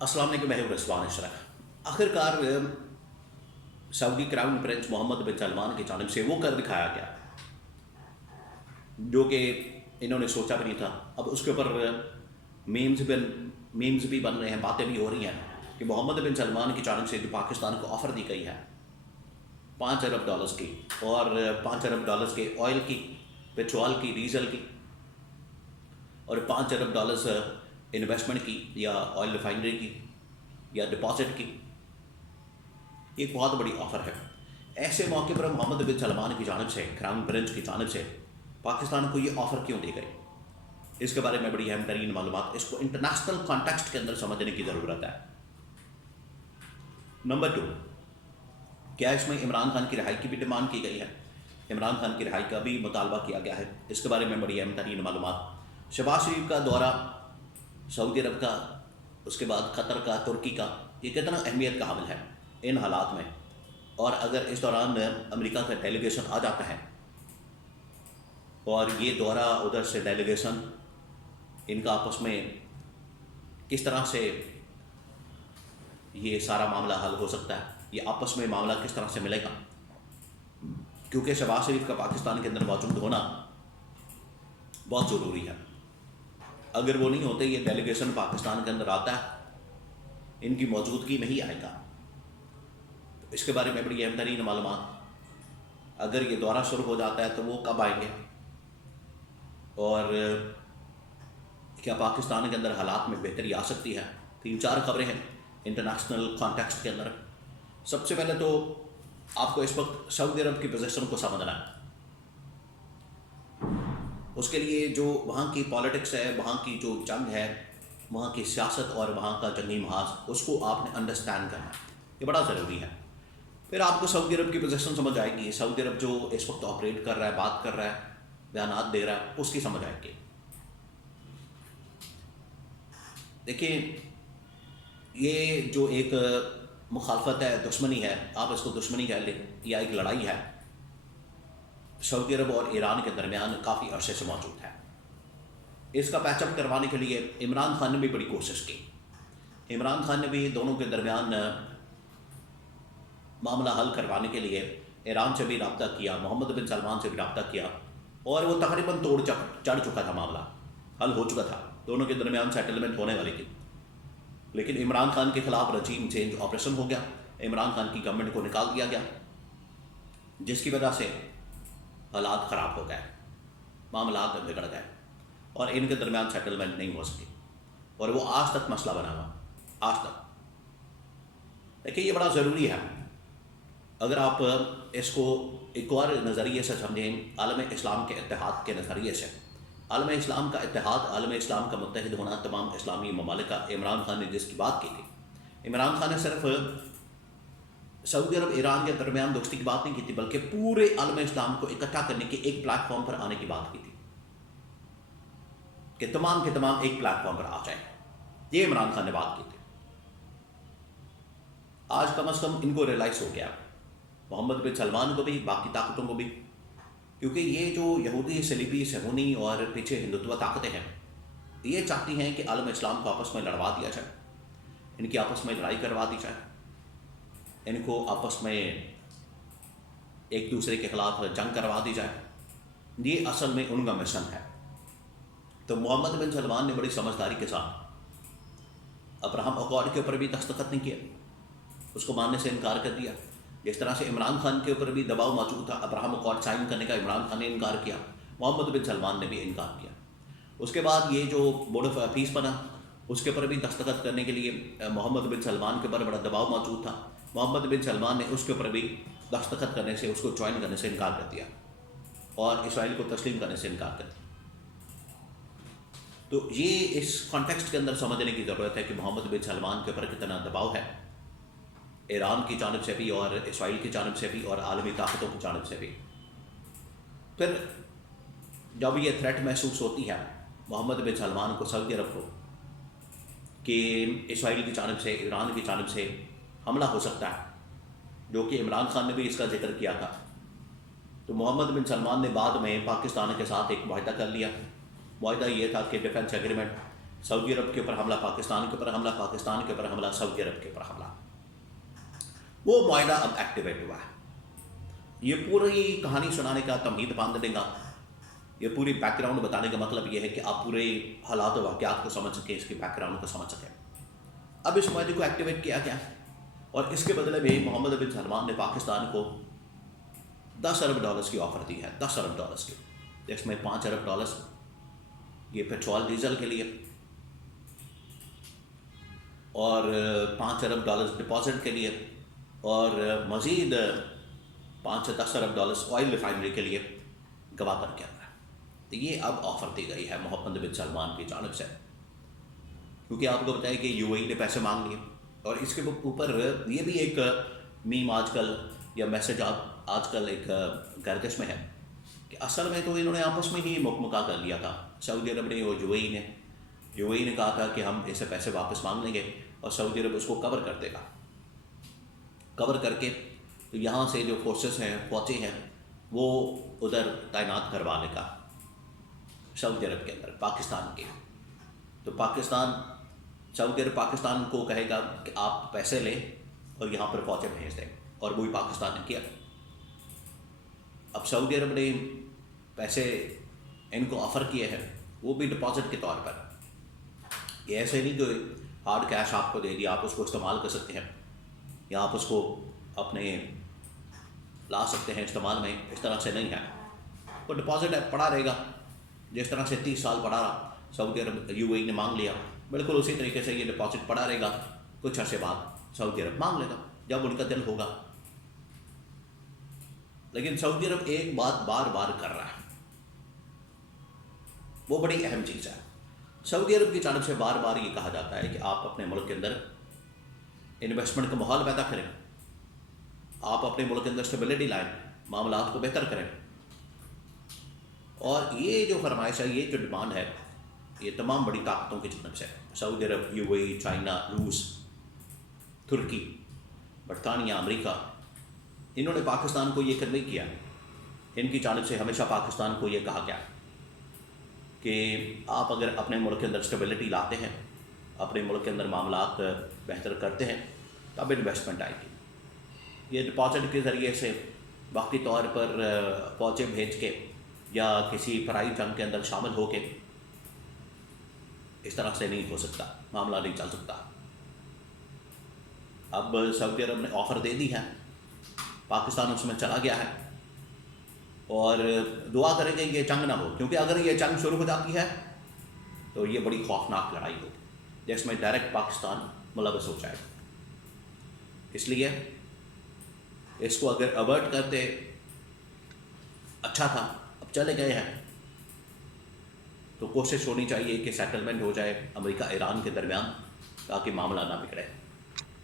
السلام علیکم، میں ہوں رضوان اشرف۔ آخرکار سعودی کراؤن پرنس محمد بن سلمان کی جانب سے وہ کر دکھایا گیا جو کہ انہوں نے سوچا بھی نہیں تھا۔ اب اس کے اوپر میمز بھی بن رہے ہیں، باتیں بھی ہو رہی ہیں کہ محمد بن سلمان کی جانب سے جو پاکستان کو آفر دی گئی ہے $5 ارب کی، اور $5 ارب کے آئل کی، پیٹرول کی، ڈیزل کی، اور $5 ارب انویسٹمنٹ کی یا آئل ریفائنری کی یا ڈپازٹ کی، یہ ایک بہت بڑی آفر ہے۔ ایسے موقع پر محمد بن سلمان کی جانب سے، کراؤن پرنس کی جانب سے پاکستان کو یہ آفر کیوں دی گئی، اس کے بارے میں بڑی اہم ترین معلومات، اس کو انٹرنیشنل کانٹیکسٹ کے اندر سمجھنے کی ضرورت ہے۔ نمبر 2، کیا اس میں عمران خان کی رہائی کی بھی ڈیمانڈ کی گئی ہے؟ عمران خان کی رہائی کا بھی مطالبہ کیا گیا ہے، اس کے بارے میں بڑی اہم ترین معلومات۔ شہباز شریف کا دورہ سعودی عرب کا، اس کے بعد قطر کا، ترکی کا، یہ کتنا اہمیت کا حامل ہے ان حالات میں، اور اگر اس دوران امریکہ کا ڈیلیگیشن آ جاتا ہے اور یہ دورہ ادھر سے ڈیلیگیشن، ان کا آپس میں کس طرح سے یہ سارا معاملہ حل ہو سکتا ہے، یہ آپس میں معاملہ کس طرح سے ملے گا، کیونکہ شہباز شریف کا پاکستان کے اندر موجود ہونا بہت ضروری ہے۔ اگر وہ نہیں ہوتے، یہ ڈیلیگیشن پاکستان کے اندر آتا ہے، ان کی موجودگی میں ہی آئے گا۔ اس کے بارے میں بڑی اہم ترین معلومات، اگر یہ دورہ شروع ہو جاتا ہے تو وہ کب آئیں گے، اور کیا پاکستان کے اندر حالات میں بہتری آ سکتی ہے۔ 3-4 خبریں ہیں انٹرنیشنل کانٹیکسٹ کے اندر۔ سب سے پہلے تو آپ کو اس وقت سعودی عرب کی پوزیشن کو سمجھنا ہے۔ اس کے لیے جو وہاں کی پالیٹکس ہے، وہاں کی جو جنگ ہے، وہاں کی سیاست اور وہاں کا جنگی محاذ، اس کو آپ نے انڈرسٹینڈ کرنا ہے، یہ بڑا ضروری ہے۔ پھر آپ کو سعودی عرب کی پوزیشن سمجھ آئے گی، سعودی عرب جو اس وقت آپریٹ کر رہا ہے، بات کر رہا ہے، بیانات دے رہا ہے، اس کی سمجھ آئے گی۔ دیکھیں، یہ جو ایک مخالفت ہے، دشمنی ہے، آپ اس کو دشمنی کہہ لیں یا ایک لڑائی ہے، سعودی عرب اور ایران کے درمیان کافی عرصے سے موجود ہے۔ اس کا پیچ اپ کروانے کے لیے عمران خان نے بھی بڑی کوشش کی۔ عمران خان نے بھی دونوں کے درمیان معاملہ حل کروانے کے لیے ایران سے بھی رابطہ کیا، محمد بن سلمان سے بھی رابطہ کیا، اور وہ تقریباً چڑھ چکا تھا، معاملہ حل ہو چکا تھا، دونوں کے درمیان سیٹلمنٹ ہونے والی تھی۔ لیکن عمران خان کے خلاف رجیم چینج آپریشن ہو گیا، عمران خان کی گورنمنٹ کو نکال دیا گیا، جس کی وجہ سے حالات خراب ہو گئے، معاملات بگڑ گئے، اور ان کے درمیان سیٹلمنٹ نہیں ہو سکی، اور وہ آج تک مسئلہ بنا ہوا، آج تک۔ دیکھیے، یہ بڑا ضروری ہے۔ اگر آپ اس کو ایک اور نظریے سے سمجھیں، عالم اسلام کے اتحاد کے نظریے سے، عالم اسلام کا اتحاد، عالم اسلام کا متحد ہونا، تمام اسلامی ممالک کا، عمران خان نے جس کی بات کی تھی، عمران خان نے صرف سعودی عرب ایران کے درمیان دوستی کی بات نہیں کی تھی، بلکہ پورے عالم اسلام کو اکٹھا کرنے کی، ایک پلیٹ فارم پر آنے کی بات کی تھی، کہ تمام کے تمام ایک پلیٹ فارم پر آ جائیں۔ یہ عمران خان نے بات کی تھی۔ آج کم از کم ان کو ریلائز ہو گیا، محمد بن سلمان کو بھی، باقی طاقتوں کو بھی، کیونکہ یہ جو یہودی، صلیبی، صہیونی اور پیچھے ہندوتوا طاقتیں ہیں، یہ چاہتی ہیں کہ عالم اسلام کو آپس میں لڑوا دیا جائے، ان کی آپس میں لڑائی کروا دی جائے، ان کو آپس میں ایک دوسرے کے خلاف جنگ کروا دی جائے۔ یہ اصل میں ان کا مشن ہے۔ تو محمد بن سلمان نے بڑی سمجھداری کے ساتھ ابراہم اکارڈ کے اوپر بھی دستخط نہیں کیا، اس کو ماننے سے انکار کر دیا۔ جس طرح سے عمران خان کے اوپر بھی دباؤ موجود تھا ابراہم اکارڈ سائن کرنے کا، عمران خان نے انکار کیا، محمد بن سلمان نے بھی انکار کیا۔ اس کے بعد یہ جو بورڈ آف پیس بنا، اس کے اوپر بھی دستخط کرنے کے لیے محمد بن سلمان کے اوپر بڑا دباؤ موجود تھا، محمد بن سلمان نے اس کے اوپر بھی دستخط کرنے سے، اس کو جوائن کرنے سے انکار کر دیا، اور اسرائیل کو تسلیم کرنے سے انکار کر دیا۔ تو یہ اس کانٹیکسٹ کے اندر سمجھنے کی ضرورت ہے کہ محمد بن سلمان کے اوپر کتنا دباؤ ہے، ایران کی جانب سے بھی، اور اسرائیل کی جانب سے بھی، اور عالمی طاقتوں کی جانب سے بھی۔ پھر جب یہ تھریٹ محسوس ہوتی ہے محمد بن سلمان کو، سعودی عرب کو، کہ اسرائیل کی جانب سے، ایران کی جانب سے حملہ ہو سکتا ہے، جو کہ عمران خان نے بھی اس کا ذکر کیا تھا، تو محمد بن سلمان نے بعد میں پاکستان کے ساتھ ایک معاہدہ کر لیا۔ معاہدہ یہ تھا کہ ڈیفنس ایگریمنٹ سعودی عرب کے اوپر حملہ، پاکستان کے اوپر حملہ، پاکستان کے اوپر حملہ، سعودی عرب کے اوپر حملہ. وہ معاہدہ اب ایکٹیویٹ ہوا ہے. یہ پوری کہانی سنانے کا، تمہید باندھنے کا، یہ پوری بیک گراؤنڈ بتانے کا مطلب یہ ہے کہ آپ پورے حالات و واقعات کو سمجھ سکیں، اس کے بیک گراؤنڈ کو سمجھ سکیں. اب اس معاہدے کو ایکٹیویٹ کیا گیا اور اس کے بدلے میں محمد بن سلمان نے پاکستان کو $10 ارب کی آفر دی ہے. $10 ارب کی، جس میں $5 ارب یہ پیٹرول ڈیزل کے لیے اور $5 ارب ڈپازٹ کے لیے اور مزید $5 سے $10 ارب آئل ریفائنری کے لیے گواہ کر کے آتا ہے. تو یہ اب آفر دی گئی ہے محمد بن سلمان کی جانب سے، کیونکہ آپ کو بتائیں کہ یو اے ای نے پیسے مانگ لیے. اور اس کے اوپر یہ بھی ایک میم آج کل یا میسج آج کل ایک گردش میں ہے کہ اصل میں تو انہوں نے آپس میں ہی مکمکا کر لیا تھا. سعودی عرب نے اور یو اے ای نے کہا تھا کہ ہم اسے پیسے واپس مانگ لیں گے اور سعودی عرب اس کو کور کر دے گا. کور کر کے یہاں سے جو فورسز ہیں، فوجی ہیں، وہ ادھر تعینات کروانے کا سعودی عرب کے اندر، پاکستان کے. تو سعودی عرب پاکستان کو کہے گا کہ آپ پیسے لیں اور یہاں پر فوجیں بھیج دیں، اور وہی پاکستان نے کیا. اب سعودی عرب نے پیسے ان کو آفر کیے ہیں، وہ بھی ڈپازٹ کے طور پر. یہ ایسے نہیں کہ ہارڈ کیش آپ کو دے دیا، آپ اس کو استعمال کر سکتے ہیں یا آپ اس کو اپنے لا سکتے ہیں استعمال میں، اس طرح سے نہیں ہے. وہ ڈپازٹ پڑا رہے گا، جس طرح سے 30 سال پڑا رہا سعودی عرب، یو اے ای نے مانگ لیا، بالکل اسی طریقے سے یہ ڈپازٹ پڑا رہے گا. کچھ عرصے بعد سعودی عرب مانگ لے گا جب ان کا دل ہوگا. لیکن سعودی عرب ایک بات بار بار کر رہا ہے، وہ بڑی اہم چیز ہے. سعودی عرب کی جانب سے بار بار یہ کہا جاتا ہے کہ آپ اپنے ملک کے اندر انویسٹمنٹ کا ماحول پیدا کریں، آپ اپنے ملک کے اندر اسٹیبلٹی لائیں، معاملات کو بہتر کریں. اور یہ جو فرمائش ہے، یہ جو ڈیمانڈ ہے، یہ تمام بڑی طاقتوں کی جانب سے، سعودی عرب، یو اے ای، چائنا، روس، ترکی، برطانیہ، امریکہ، انہوں نے پاکستان کو یہ کنوے کیا. ان کی جانب سے ہمیشہ پاکستان کو یہ کہا گیا کہ آپ اگر اپنے ملک کے اندر اسٹیبلٹی لاتے ہیں، اپنے ملک کے اندر معاملات بہتر کرتے ہیں، تب انویسٹمنٹ آئے گی. یہ ڈپازٹ کے ذریعے سے وقتی طور پر فوجیں بھیج کے یا کسی پرائی جنگ کے اندر شامل ہو کے اس طرح سے نہیں ہو سکتا، معاملہ نہیں چل سکتا. اب سعودی عرب نے آفر دے دی ہے، پاکستان اس میں چلا گیا ہے، اور دعا کریں گے یہ جنگ نہ ہو، کیونکہ اگر یہ جنگ شروع ہو جاتی ہے تو یہ بڑی خوفناک لڑائی ہوگی جس میں ڈائریکٹ پاکستان ملوث ہو جائے گا. اس لیے اس کو اگر اوائڈ کرتے اچھا تھا. اب چلے گئے ہیں تو کوشش ہونی چاہیے کہ سیٹلمنٹ ہو جائے امریکہ ایران کے درمیان، تاکہ معاملہ نہ بگڑے.